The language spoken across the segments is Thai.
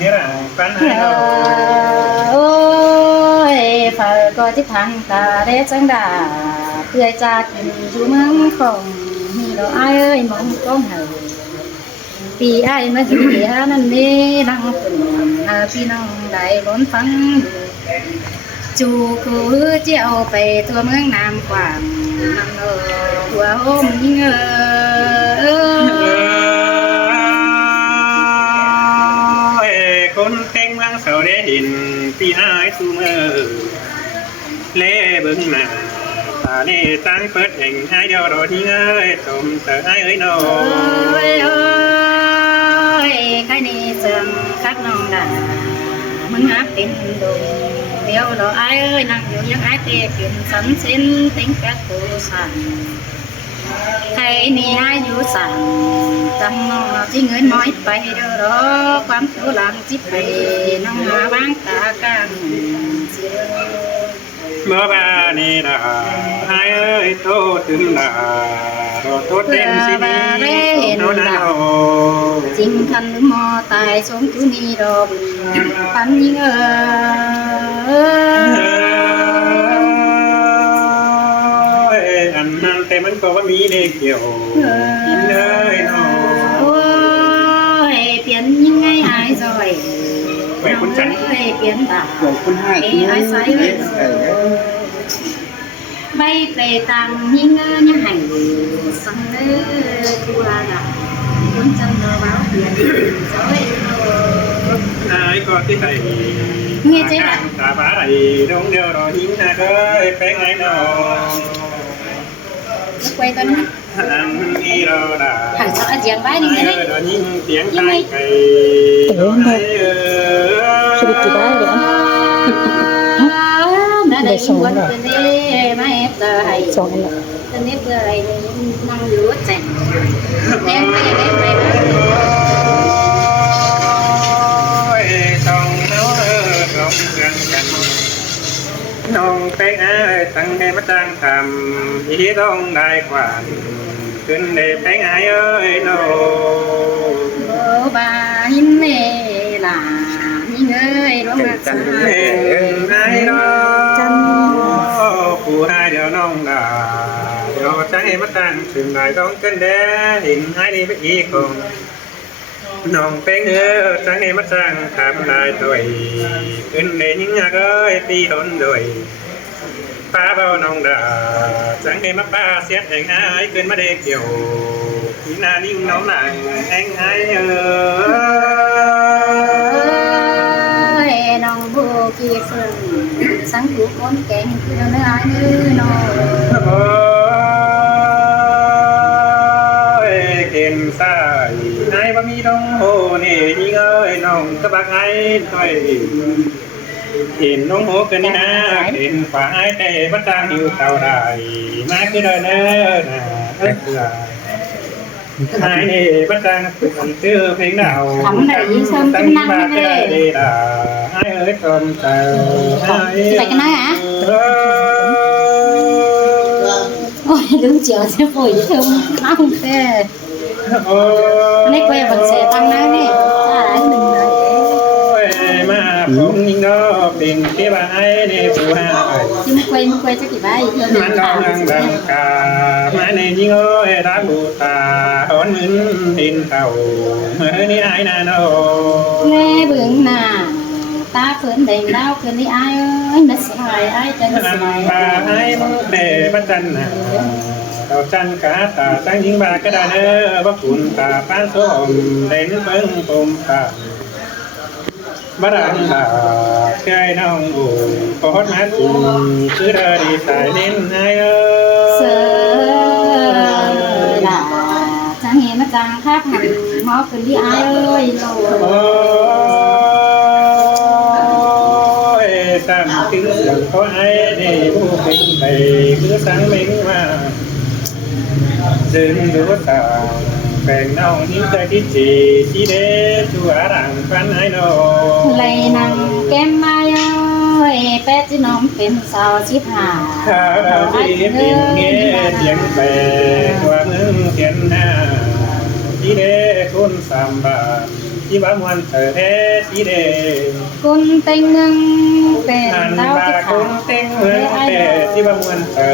นี่แหละปัญหาเรา โอ้ยฝ่าก็ที่ทางตาเดจังดาเพื่อจากอยู่เมืองของมีเราอ้ายเอ้ยมองก้มเหาปีอ้ายมาที่หานั่นนี่นั่งเป็นพี่น้องได้ล้นฟังจูกูเจ้าไปตัวเมืองน้ำกว้างนั่งหัวห่มยิงคนเต็งลังเสาได้เห็นปีหายสูเมื่อเล่เบิ้งมาตาเน่ตั้งเปิดแห่งให้เดียวรอที่เงยสมเตอไอ้เอ้ยน้องใครนี่เสื่อมคักน้องด่ามึงหาเป็นดงเดียวเราไอ้เอ้ยนั่งอยู่ยังไอ้เตะกินสันสินติ้งแกกูสั่นใครนี่ไอ้อยู่สั่นจังน้องที่เงินน้อยไปเด้อรอความทุลังจิบไปน้องหาบ้างตากลางเสียเมื่อบ้านนี่นะไอ้เอ้ยโตถึงละรอโตเต็มสินี้โน่นน่ะจริงคันมอตายสมทุนีดอกปันยิงอันนั้นแต่มันก็ว่ามีเด็กเกี่ยวกินเลยเนาะโอ้ยเปลี่ยนยังไงหายจอยไปคุณจันเปลี่ยนตาคุณให้หายใสเลยใบเปรตังยิงยังหันสังเลือตัวดาคุณจันเนาบ้าเปลี่ยนจอยไอ้ก็ที่ไหนเงี้ยเจ๊ละตาบ้าไหนดงเดียวรอหิ้งนะก็เป็นไงเนาะquay tênนี่เราด่าthằng sao anh giang bái đi nghe đấy tiếng tai cây tưởng thôi sudah kita ada đã đây quên tên đi mấy em tơi xong rồi tên em tơi năng lúa chèn em màyน้องเป็นตั้งให้มาตั้งทำยี่ต้องได้กว่าขึ้นเด็กเป็นไงเอ้ยโนbà hin nè là hin ơi đó màจันเห็นไงเนาะผู้ให้เดี๋ยวน้องด่าเดี๋ยวจะให้มาตั้งถึงไหนต้องขึ้นเด้เห็นให้ดีไปอีกคนน้องเป็นจังให้มาตั้งทำได้ด้วยขึ้นเด่นยิ่งเอ้ยปีทนด้วยป้าเบาน้องด่าจังให้มาป้าเสียแห่งไอ้ขึ้นมาเด็กเกี่ยวที่นานิ่งน้องหนังแห่งไอ้น้องบูกีฝึ่งสังถูกคนแก่งคือเนื้อไอ้เนื้อน้องเก่งสายไอ้บ่มีต้องโหนี่ยิ่งเอ้ยน้องกระบักไอ้ต้อยเห็นน้องโหกันนี่นะเห็นฝ่ายแต่บัดตาหิวเต่าได้มาคือเดินเน้อนะเอ้ยไอ้นี่บัดตาชื่อเพลงดาวตั้งบ้านได้ด่าไอ้เอ้ยชมเต่าไปกันนะฮะโอ้ยđứng chờ sẽ phổi chứ không xe này quay bằng xe tăng này nè mình mà không nhìn đó tiền cái bà ấy nè phụ hà chứ mới quay chắc gì bay mà nó đang đằng cả mà này nhìn ơi đã bù tà hôn mình hình tàu mới đi ai nè nó nghe bướng nà ta phớn đèn đau phớn đi ai ơi nó xài ai chân xài bà ai muốn để bắt chân nè đầu chân cả tà trang những bà cái đàn ơ bác cuốn tà phán số hồn đến vâng tôm tà bắt ăn là cái nông ủ có hót mát cứ ra đi xài đến ai ơi là chẳng nghe mà chẳng khác hẳn mó phớn đi ai ơi ôi tạm tiếng sửa có ai để vô tình bày cứ sáng mình mà dừng đứa tà bèn nông những cái chỉ để chùa rằng phan ai nô lấy năng kem mai ơi bé chứ nóเป็นsao chip hà chỉ biết nghe tiếng bè qua mương thiên na chỉ để khôn sàm bà ที่บ้านวันเธอสีแดง คุณเต็งเมืองเป็น อัน ดาว บา ที่ คุ ขา ณเต็งเมืองแต่ที่บ้านวันเธอ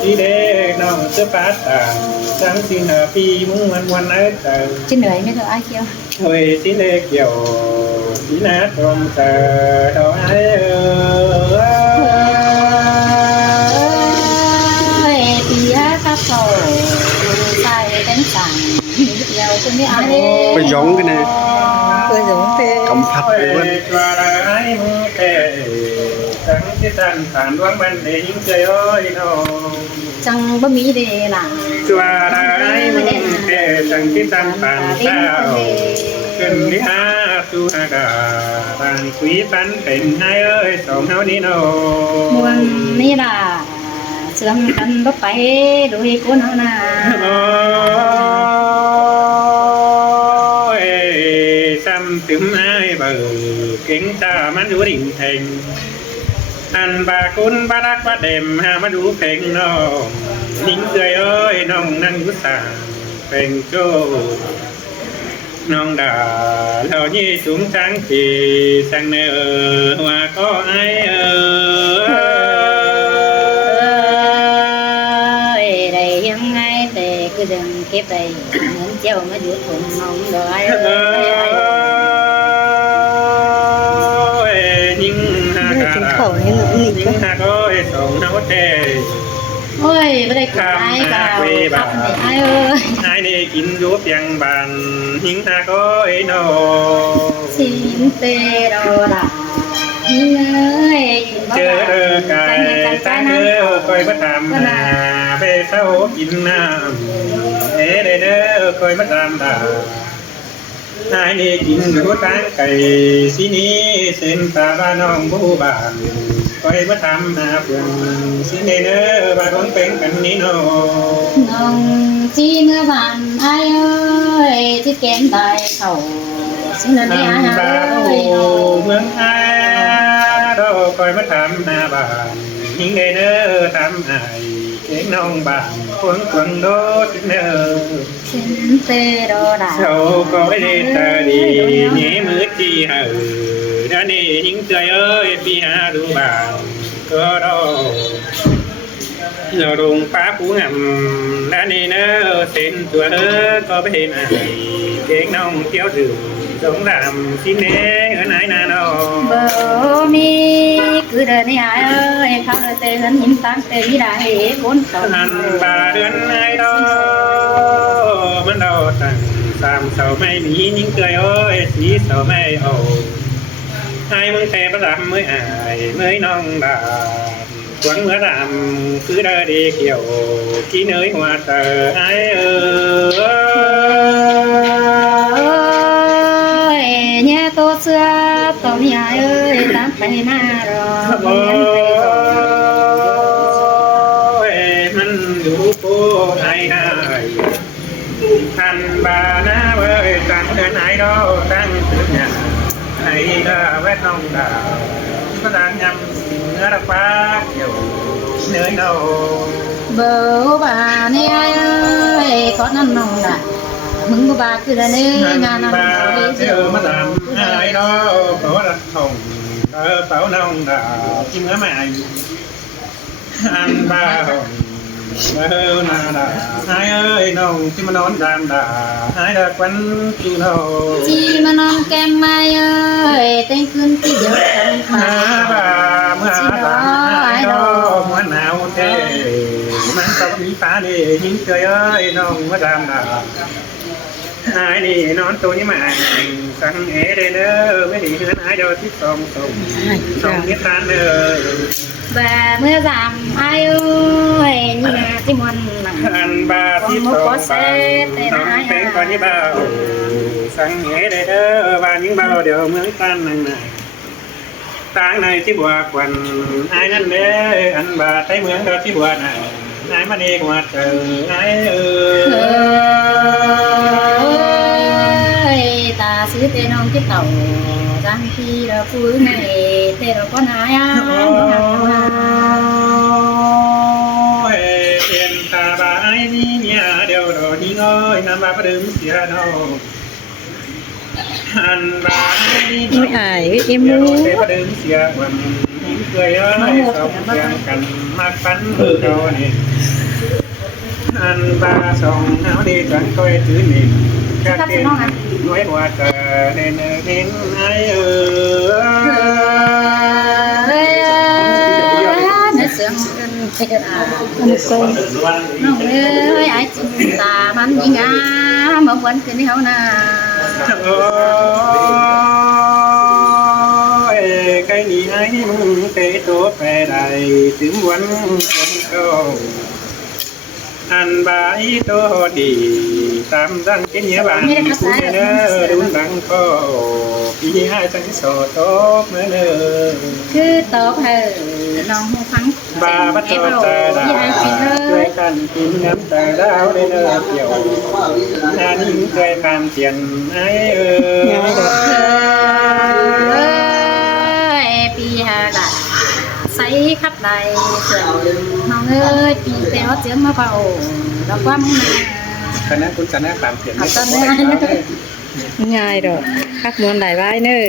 สีแดงน้องเสื้อผ้าต่างจังสิหาปีมุ้งวันเอ้เธอ จะเหนื่อยไหมเธอไอ้เคียว เฮ้ยสีเล็กเกี่ยวสีนาตรงเธอเอาไอ้ปีครับเขาใส่เป็นสั่งเดียวคนนี้ไอ้ Phải giống cái này. เคยสงเต Cầm phạt của mình. ว่าไอ้มึงแต่สังที่ตันผ่านดวงบันเดยิ่งใจอ้อยน้อง จังบะมีเดล่ะ ว่าไอ้มึงแต่สังที่ตันผ่านเช้าขึ้นที่หาสู่อากาศบางคุยปันเป็นไอ้เอ้ยสองเฮานี้น้อง มวลนี่ล่ะเสื่อมกันบ่ไปโดยคนเฮานา โอ้ยซ้ำถึงไอ้เบิ่เก่งตามันดูดิ่งเทงอันบาคุณบารักบาเดมหามาดูเพลงน้องนิ่งเกยเอ้ยน้องนั่งกุศลเพลงโจ้น้องด่าเรายี่สูงจังปีสังเนอว่าก็ไอ้ได้ยังไงแต่คือเดินเก็บได้เหมือนเจ้ามาอยู่ถุงน้องดอย ยิ่งหากายิ่งหากโอ้ยส่งเอาเท โอ้ยไม่ได้ขายกับทับนี่ไอ้เอ้ย ไอ้นี่กินรูปยังบานยิ่งหากโอ้ยโน สินเตโรล่ะนี่เลย เจอเด้อกายตั้งเด้อคอยมาทำนาไปเศร้ากินน้ำเด้เด้อคอยมาทำนาไอ้นี่กินรูตั้งไก่สีนี้เส้นตาบ้านน้องผู้บ้านคอยมาทำนาเพื่อนสิเด้อบ้านของเป็นกันนี่โน น้องจีเมื่อผ่านไอ้เอ้ยที่แก้มตายเขาสินเดีย อัน เอ้ บาโอย เมืองอาเราคอยมาทำหน้าบ้านยิงเด้อทำไอ้เก่งน้องบ้านควงโดดเด้อ สินเตโรล่ะ เขาก็ไม่ได้ตาดีนี่มือที่หาด้านนี้ยิงใจเอ้ยพี่หาดูบ้านก็รอเราลงป้าปูงำด้านนี้เนอเส้นตัวเออก็ไปเห็นไอ้เก่งน้องเที่ยวถึงสงรามสิเน่เออไหนนาน้อง เบอร์มีคือเดินนี่ไอ้เอ้ยเขาเตือนหินตั้งแต่วิได้คนต่อ อันบาเดือนไอ้ดอมันเราตั้งสามเสาไม่มียิ่งเกยโอ้ยสีเสาไม่เอาให้มึงแต่ประดำเมื่ออายเมื่อน้องดาหวังเมื่อดำคือได้ดีเกี่ยวที่เนยหัวเตอไอ้เนี่ยตัวเสื้อตัวนี้ไอ้เอ้ยตามไปมารอ โอ้ยมันดูกูไอ้ไอ้ทันบานะเว้ยตั้งเดินไอ้ดอตั้งสุดเนี่ยไอ้ดาแวดน้องดาวก็ดังยำเนื้อรักฟ้าเกี่ยวเนื้อโน เบอร์บ่าเนี่ยไอ้เอ้ยขอนั่นน้องละมึงบ่าคืออะไรงานนั้น บาเที่ยวมาดำไอ้ดอขอรักทงเป๋าน้องดาวจิ้มเนื้อใหม่อันบานาดาไอ้เอ้ยน้องที่มานอนดามดาไอ้ดักวันจูโน จีมานอนแก้มไม่เอ้ยเต้นขึ้นที่เดียวกัน หาบาเมื่อตาไอ้ดอกมันหนาวเทมันก็มีฟ้าดีหิ้งเกยเอ้ยน้องมาดามดาไอ้นี่นอนตัวนี้มาสังเอเดเนอไม่ดีเฮือนไอ้เดียวที่ตรงส่งนิทานเลย บ่าเมื่อสามไอ้เอ้ยนี่นะที่มันนั่ง อันบาที่ตรงบาน้องเป็นคนที่เบาสังเอเดเนอบายิ่งเบาเดี๋ยวเมืองกันนั่งน่ะต่างในที่บัวควันไอ้นั่นเด้อันบาใช้เมืองเราที่บัวน่ะไอ้มันเองว่าเจอไอ้ตาซื้อเตน้องที่เต่าจังที่เราฟื้นในเตเราก็นายอ่ะ เอ็นตาบาไอ้นี่เนี่ยเดี๋ยวรอนี่ง้อยน้ำบาประดึมเสียโน อันบา น้อยอายเอ็ม เดี๋ยว มู เทพเดินเสียวันเคยเอ้ยสองเสียงกันมากปันเรานี่อันบาสองเอาดีจังก้อยถือนี่กะเก่งน้อยว่าจะเน้นเน้นไอ้เอ้ยในเสียงกันเฮ็ดอ่ะ อันนี้ใส่ น้องเอ้ยไอ้จินตามันยิ่งงามมาวันคืนนี้เฮานา โอ้ยไก่นี่ไอ้มึงเตะตัวไปได้ถึงวันคนเก่าอันบายตัวดีตามดังกินเยาบานผู้เนอดุนบังก็ปีให้จังโสโตเมื่อเนอ คือตอบเฮอน้องหูฟัง บาบัดโตตาดา พี่ไอ้จินเอ้ ด้วย ย กันกินน้ำตาดาวได้เนอเกี่ยวนานิ่งเคยผ่านเตียนไอ้ง่ายดอก เอ้ยปีหาดาใส่ขับใดเสือน้องเอ้ยปีเตียวเจียมมาเป่าดอกว่ามึงมา คณะคุณคณะผ่านเตียนไม่ เอาต ต้ อ อน ง นี้ ได้ ง่ายดอกคักมวนหลายไว้เน้อ